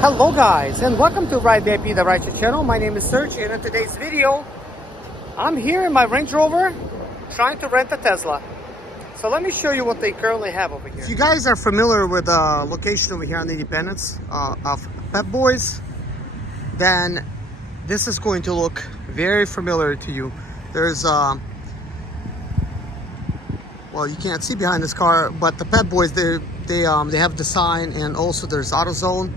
Hello guys, and welcome to Ride VIP, the Rideshare channel. My name is Serge, and in today's video, I'm here in my Range Rover trying to rent a Tesla. So let me show you what they currently have over here. If you guys are familiar with the location over here on the Independence of Pep Boys, then this is going to look very familiar to you. There's well, you can't see behind this car, but the Pep Boys, they have the sign, and also there's AutoZone.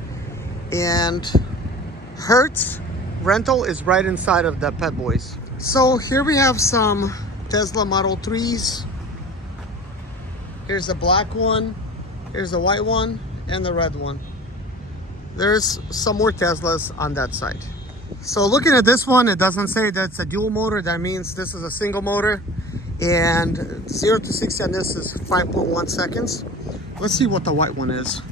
And Hertz Rental is right inside of the Pet Boys. So here we have some Tesla Model 3s. Here's the black one, here's the white one, and the red one. There's some more Teslas on that side. So looking at this one, it doesn't say that it's a dual motor. That means this is a single motor. And 0 to 60 on this is 5.1 seconds. Let's see what the white one is.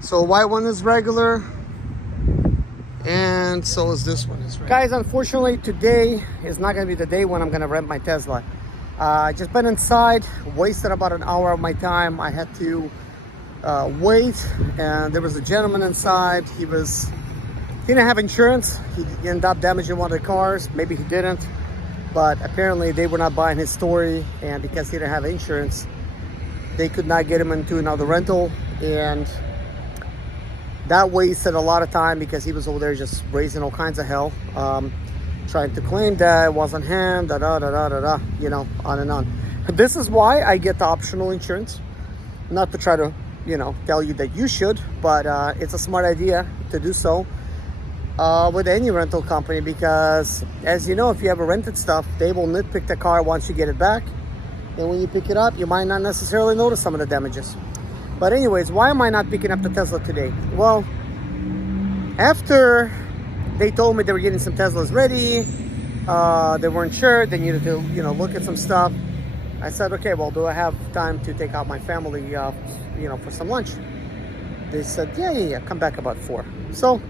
So white one is regular, and so is this one. Guys, unfortunately today is not going to be the day when I'm going to rent my Tesla. I just been inside, wasted about an hour of my time. I had to wait, and there was a gentleman inside. He didn't have insurance. He ended up damaging one of the cars. Maybe he didn't, but apparently they were not buying his story, and because he didn't have insurance, they could not get him into another rental. And that wasted a lot of time because he was over there just raising all kinds of hell, trying to claim that it wasn't him, you know, on and on. This is why I get the optional insurance. Not to try to, you know, tell you that you should, but it's a smart idea to do so with any rental company, because as you know, if you ever rented stuff, they will nitpick the car once you get it back. And when you pick it up, you might not necessarily notice some of the damages. But anyways, why am I not picking up the Tesla today? Well, after they told me they were getting some Teslas ready, they weren't sure, they needed to, you know, look at some stuff. I said, okay, well, do I have time to take out my family, you know, for some lunch? They said, yeah, come back about 4. So,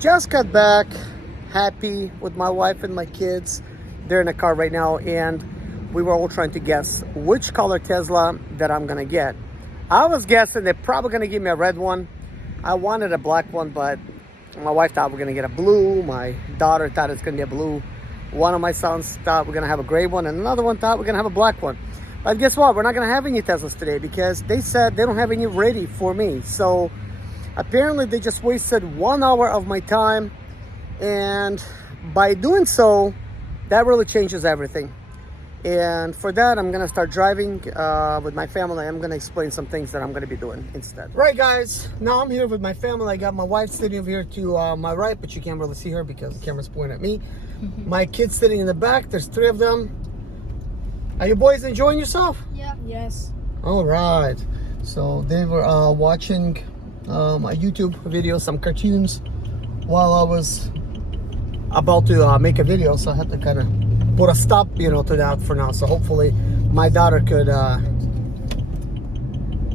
just got back, happy with my wife and my kids. They're in the car right now, and we were all trying to guess which color Tesla that I'm gonna get. I was guessing they're probably going to give me a red one. I wanted a black one, but my wife thought we're going to get a blue. My daughter thought it's going to be a blue. One of my sons thought we're going to have a gray one, and another one thought we're going to have a black one. But guess what? We're not going to have any Teslas today because they said they don't have any ready for me. So apparently they just wasted 1 hour of my time. And by doing so, that really changes everything. And for that, I'm gonna start driving with my family. I'm gonna explain some things that I'm gonna be doing instead. Right, guys, now I'm here with my family. I got my wife sitting over here to my right, but you can't really see her because the camera's pointing at me. My kids sitting in the back, there's 3 of them. Are you boys enjoying yourself? Yeah. Yes. All right. So they were watching my YouTube video, some cartoons, while I was about to make a video, so I had to kind of put a stop, you know, to that for now. So hopefully my daughter could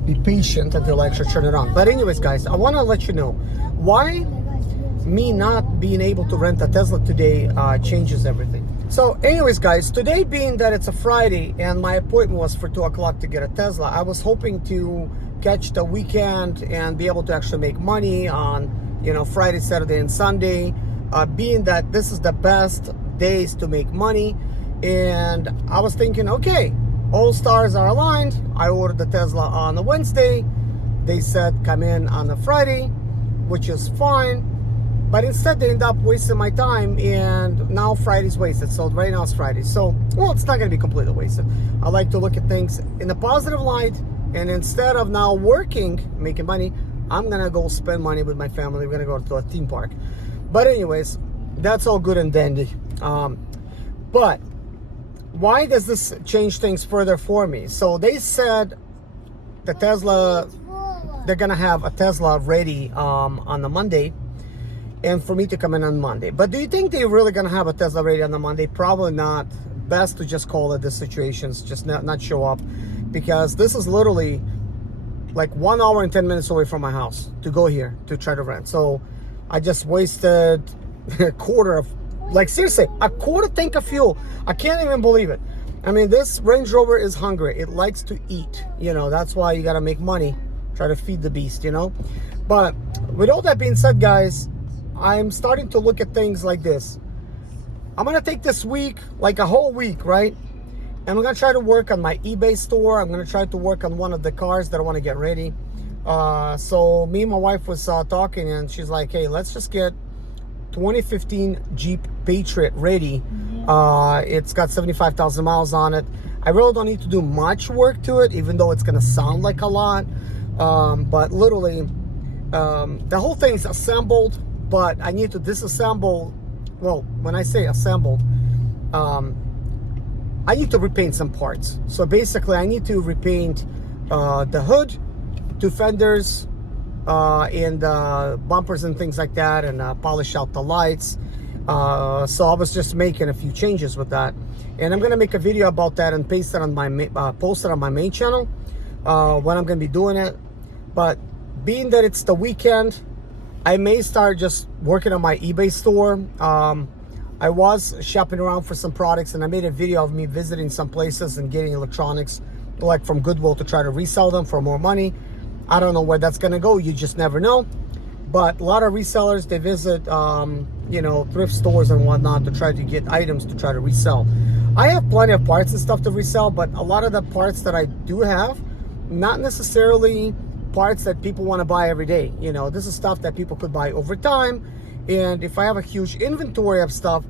be patient until I actually turn it on. But anyways, guys, I want to let you know why me not being able to rent a Tesla today changes everything. So anyways, guys, today being that it's a Friday and my appointment was for 2 o'clock to get a Tesla, I was hoping to catch the weekend and be able to actually make money on, you know, Friday, Saturday, and Sunday, being that this is the best days to make money. And I was thinking, okay, all stars are aligned. I ordered the Tesla on a Wednesday. They said come in on a Friday, which is fine, but instead they end up wasting my time, and now Friday's wasted. So right now it's Friday, so well, it's not going to be completely wasted. I like to look at things in a positive light, and instead of now working, making money, I'm gonna go spend money with my family. We're gonna go to a theme park. But anyways, that's all good and dandy. But why does this change things further for me? So they said the Tesla, they're gonna have a Tesla ready on the Monday, and for me to come in on Monday. But do you think they're really gonna have a Tesla ready on the Monday? Probably not. Best to just call it the situations, just not show up, because this is literally like 1 hour and 10 minutes away from my house to go here to try to rent. So I just wasted a quarter of, like seriously, a quarter tank of fuel. I can't even believe it. I mean, this Range Rover is hungry. It likes to eat. You know, that's why you got to make money. Try to feed the beast, you know. But with all that being said, guys, I'm starting to look at things like this. I'm going to take this week, like a whole week, right? And I'm going to try to work on my eBay store. I'm going to try to work on one of the cars that I want to get ready. So me and my wife was talking, and she's like, hey, let's just get 2015 Jeep Patriot ready. It's got 75,000 miles on it. I really don't need to do much work to it, even though it's going to sound like a lot. But literally, the whole thing's assembled, but I need to disassemble. Well, when I say assembled, I need to repaint some parts. So basically, I need to repaint the hood, two fenders, and bumpers and things like that, and polish out the lights. So I was just making a few changes with that, and I'm gonna make a video about that and paste it on my post it on my main channel when I'm gonna be doing it. But being that it's the weekend, I may start just working on my eBay store. I was shopping around for some products, and I made a video of me visiting some places and getting electronics like from Goodwill to try to resell them for more money. I don't know where that's gonna go. You just never know. But a lot of resellers, they visit you know, thrift stores and whatnot to try to get items to try to resell. I have plenty of parts and stuff to resell, but a lot of the parts that I do have, not necessarily parts that people want to buy every day. You know, this is stuff that people could buy over time. And if I have a huge inventory of stuff,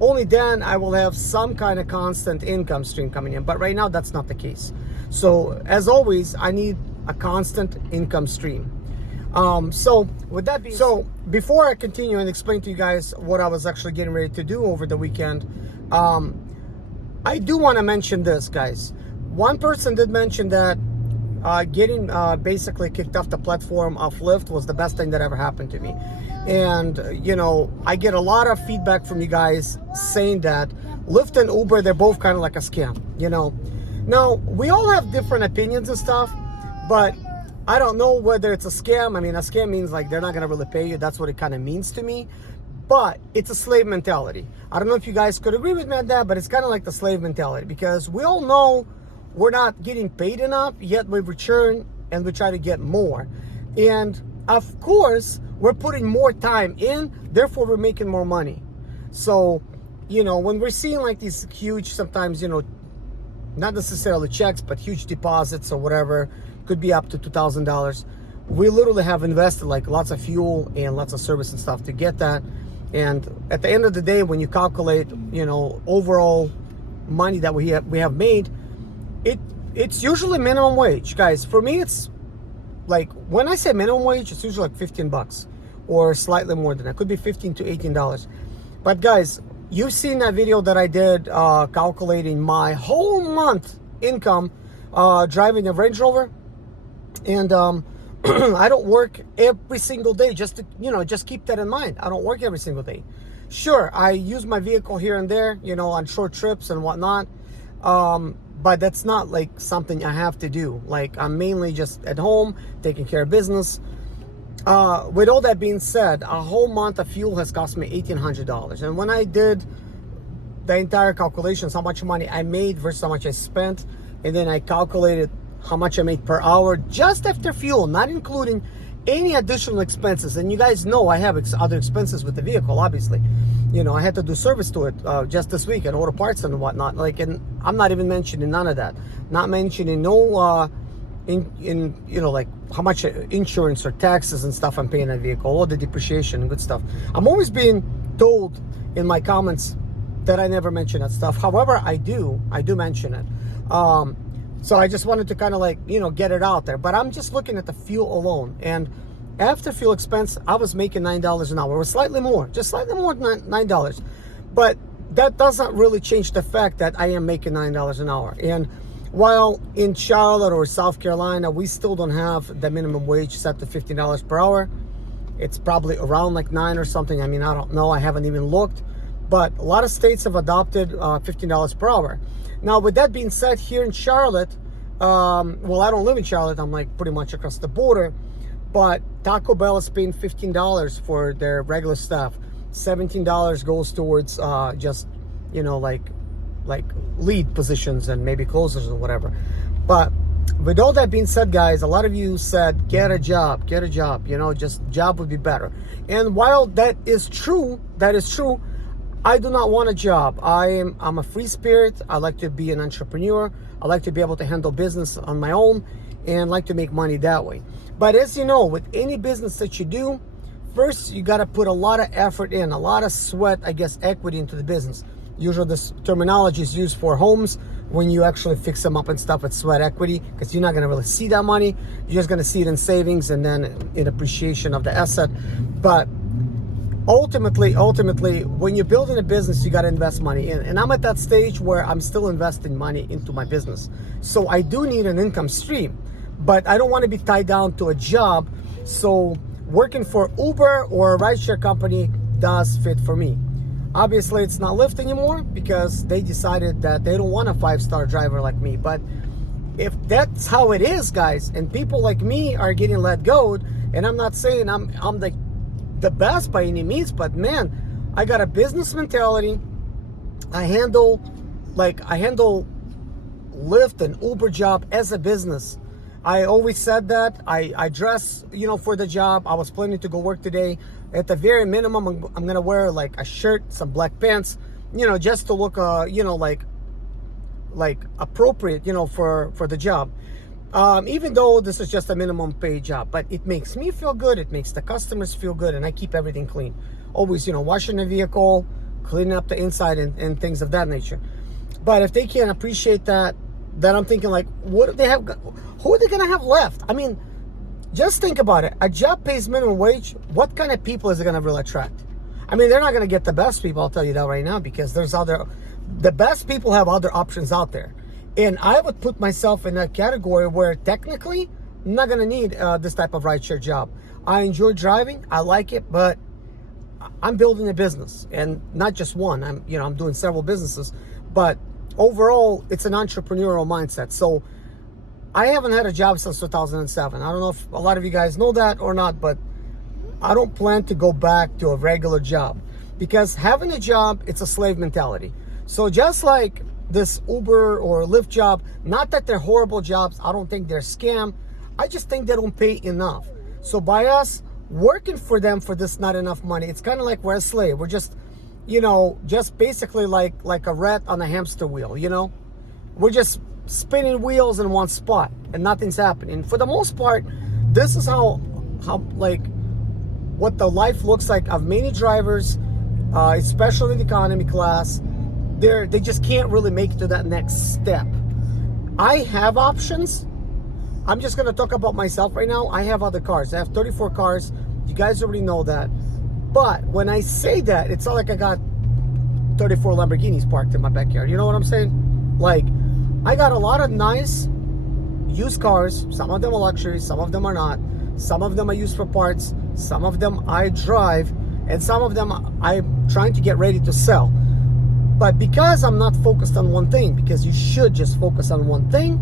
only then I will have some kind of constant income stream coming in. But right now, that's not the case. So as always, I need a constant income stream. So with that being, so before I continue and explain to you guys what I was actually getting ready to do over the weekend, I do want to mention this, guys. One person did mention that getting basically kicked off the platform of Lyft was the best thing that ever happened to me. And, you know, I get a lot of feedback from you guys saying that Lyft and Uber, they're both kind of like a scam, you know. Now, we all have different opinions and stuff, but I don't know whether it's a scam. I mean, a scam means like they're not going to really pay you. That's what it kind of means to me. But it's a slave mentality. I don't know if you guys could agree with me on that, but it's kind of like the slave mentality, because we all know we're not getting paid enough, yet we return and we try to get more. And of course, we're putting more time in, therefore we're making more money. So, you know, when we're seeing like these huge, sometimes, you know, not necessarily checks, but huge deposits or whatever, could be up to $2,000. We literally have invested like lots of fuel and lots of service and stuff to get that. And at the end of the day, when you calculate, you know, overall money that we have made, it's usually minimum wage, guys. For me, it's like, when I say minimum wage, it's usually like $15 or slightly more than that. Could be $15 to $18. But guys, you've seen that video that I did calculating my whole month income driving a Range Rover. And I don't work every single day, just to, you know, just keep that in mind. I don't work every single day. Sure, I use my vehicle here and there, you know, on short trips and whatnot. But that's not like something I have to do. Like, I'm mainly just at home, taking care of business. With all that being said, a whole month of fuel has cost me $1,800. And when I did the entire calculations, how much money I made versus how much I spent, and then I calculated how much I made per hour just after fuel, not including any additional expenses. And you guys know I have other expenses with the vehicle, obviously. You know, I had to do service to it just this week and order parts and whatnot. Like, and I'm not even mentioning none of that. Not mentioning no, you know, like how much insurance or taxes and stuff I'm paying that vehicle, all the depreciation and good stuff. I'm always being told in my comments that I never mention that stuff. However, I do mention it. So I just wanted to kind of like, you know, get it out there. But I'm just looking at the fuel alone. And after fuel expense, I was making $9 an hour, or slightly more, just slightly more than $9. But that doesn't really change the fact that I am making $9 an hour. And while in Charlotte or South Carolina, we still don't have the minimum wage set to $15 per hour. It's probably around like $9 or something. I mean, I don't know. I haven't even looked. But a lot of states have adopted $15 per hour. Now, with that being said, here in Charlotte, well, I don't live in Charlotte. I'm like pretty much across the border. But Taco Bell is paying $15 for their regular staff. $17 goes towards just, you know, like like lead positions and maybe closers or whatever. But with all that being said, guys, a lot of you said, get a job, just job would be better. And while that is true, I do not want a job. I'm a free spirit. I like to be an entrepreneur. I like to be able to handle business on my own and like to make money that way. But as you know, with any business that you do, first you got to put a lot of effort in, a lot of sweat, I guess, equity into the business. Usually this terminology is used for homes. When you actually fix them up and stuff, it's sweat equity, because you're not going to really see that money. You're just going to see it in savings and then in appreciation of the asset. But ultimately, when you're building a business, you got to invest money in. And I'm at that stage where I'm still investing money into my business. So I do need an income stream, but I don't want to be tied down to a job. So working for Uber or a rideshare company does fit for me. Obviously, it's not Lyft anymore because they decided that they don't want a 5-star driver like me. But if that's how it is, guys, and people like me are getting let go, and I'm not saying I'm the best by any means, but man, I got a business mentality. I handle Lyft and Uber job as a business. I always said that. I dress, for the job. I was planning to go work today. At the very minimum, I'm gonna wear like a shirt, some black pants, just to look, like appropriate, for the job. Even though this is just a minimum pay job, but it makes me feel good. It makes the customers feel good, and I keep everything clean. Always, washing the vehicle, cleaning up the inside, and things of that nature. But if they can't appreciate that, then I'm thinking like, what do they have? Who are they gonna have left? I mean, just think about it. A job pays minimum wage. What kind of people is it gonna really attract? I mean, they're not gonna get the best people. I'll tell you that right now, because the best people have other options out there. And I would put myself in that category where technically I'm not gonna need this type of rideshare job. I enjoy driving. I like it, but I'm building a business, and not just one. I'm doing several businesses, but overall, it's an entrepreneurial mindset. So I haven't had a job since 2007. I don't know if a lot of you guys know that or not, but I don't plan to go back to a regular job, because having a job, it's a slave mentality. So just like this Uber or Lyft job, not that they're horrible jobs, I don't think they're scam, I just think they don't pay enough. So by us working for them for this not enough money, it's kind of like we're a slave. We're just, just basically like a rat on a hamster wheel, We're just spinning wheels in one spot and nothing's happening. For the most part, this is how what the life looks like of many drivers, especially in the economy class. They just can't really make it to that next step. I have options. I'm just going to talk about myself right now. I have other cars. I have 34 cars. You guys already know that. But when I say that, it's not like I got 34 Lamborghinis parked in my backyard. You know what I'm saying? Like, I got a lot of nice used cars. Some of them are luxury, some of them are not. Some of them are used for parts. Some of them I drive, and some of them I'm trying to get ready to sell. But because I'm not focused on one thing, because you should just focus on one thing,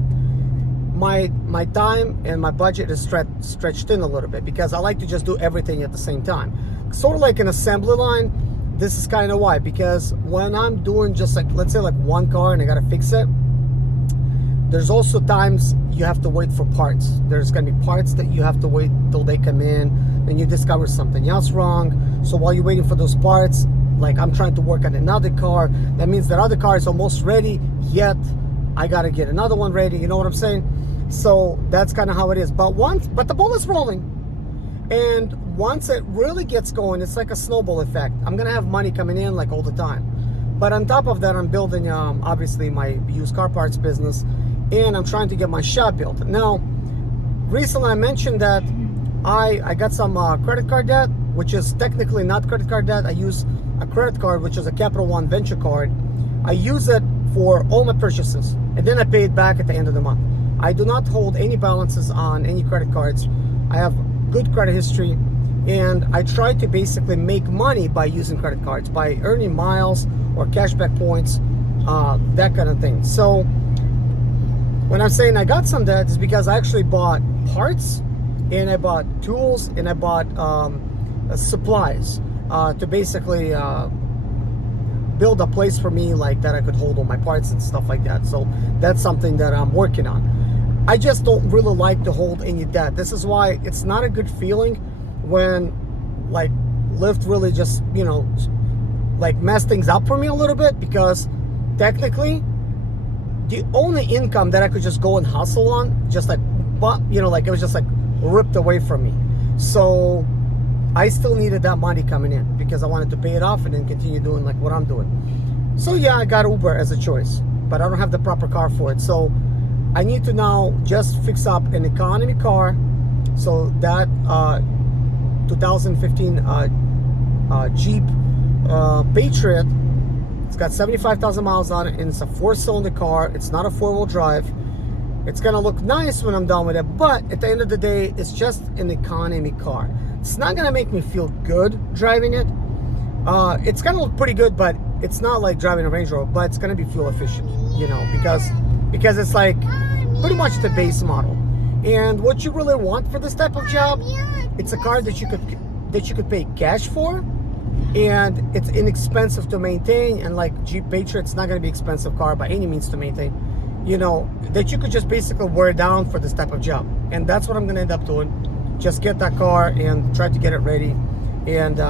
my time and my budget is stretched in a little bit, because I like to just do everything at the same time. Sort of like an assembly line. This is kind of why, because when I'm doing just like, let's say like one car and I gotta fix it, there's also times you have to wait for parts. There's gonna be parts that you have to wait till they come in, and you discover something else wrong. So while you're waiting for those parts, like I'm trying to work on another car, that means that other car is almost ready, yet I gotta get another one ready. You know what I'm saying? So that's kind of how it is. But the ball is rolling, and once it really gets going, it's like a snowball effect. I'm gonna have money coming in like all the time. But on top of that, I'm building obviously my used car parts business, and I'm trying to get my shop built. Now, recently I mentioned that I got some credit card debt, which is technically not credit card debt. I use a credit card, which is a Capital One Venture card. I use it for all my purchases, and then I pay it back at the end of the month. I do not hold any balances on any credit cards. I have good credit history, and I try to basically make money by using credit cards, by earning miles or cashback points, that kind of thing. So when I'm saying I got some debt, it's because I actually bought parts, and I bought tools, and I bought supplies to basically build a place for me like that I could hold all my parts and stuff like that. So that's something that I'm working on. I just don't really like to hold any debt. This is why it's not a good feeling when like Lyft really just, you know, like mess things up for me a little bit, because technically the only income that I could just go and hustle on, just like, but you know, like it was just like ripped away from me. So I still needed that money coming in because I wanted to pay it off and then continue doing like what I'm doing. So yeah, I got Uber as a choice, but I don't have the proper car for it. So I need to now just fix up an economy car. So that 2015 Jeep Patriot, it's got 75,000 miles on it, and it's a 4-cylinder car. It's not a 4-wheel drive. It's gonna look nice when I'm done with it, but at the end of the day, it's just an economy car. It's not gonna make me feel good driving it. It's gonna look pretty good, but it's not like driving a Range Rover, but it's gonna be fuel efficient, you know, because it's like pretty much the base model. And what you really want for this type of job, it's a car that you could pay cash for, and it's inexpensive to maintain. And like Jeep Patriot's not going to be an expensive car by any means to maintain, you know, that you could just basically wear down for this type of job. And that's what I'm going to end up doing. Just get that car and try to get it ready. And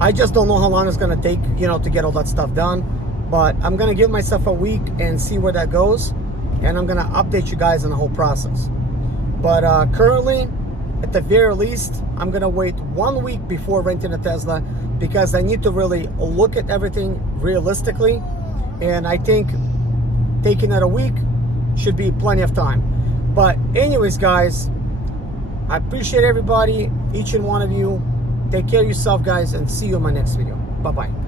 I just don't know how long it's going to take, you know, to get all that stuff done. But I'm going to give myself a week and see where that goes. And I'm going to update you guys on the whole process. But currently, at the very least, I'm going to wait 1 week before renting a Tesla, because I need to really look at everything realistically. And I think taking it a week should be plenty of time. But anyways, guys, I appreciate everybody, each and one of you. Take care of yourself, guys, and see you in my next video. Bye-bye.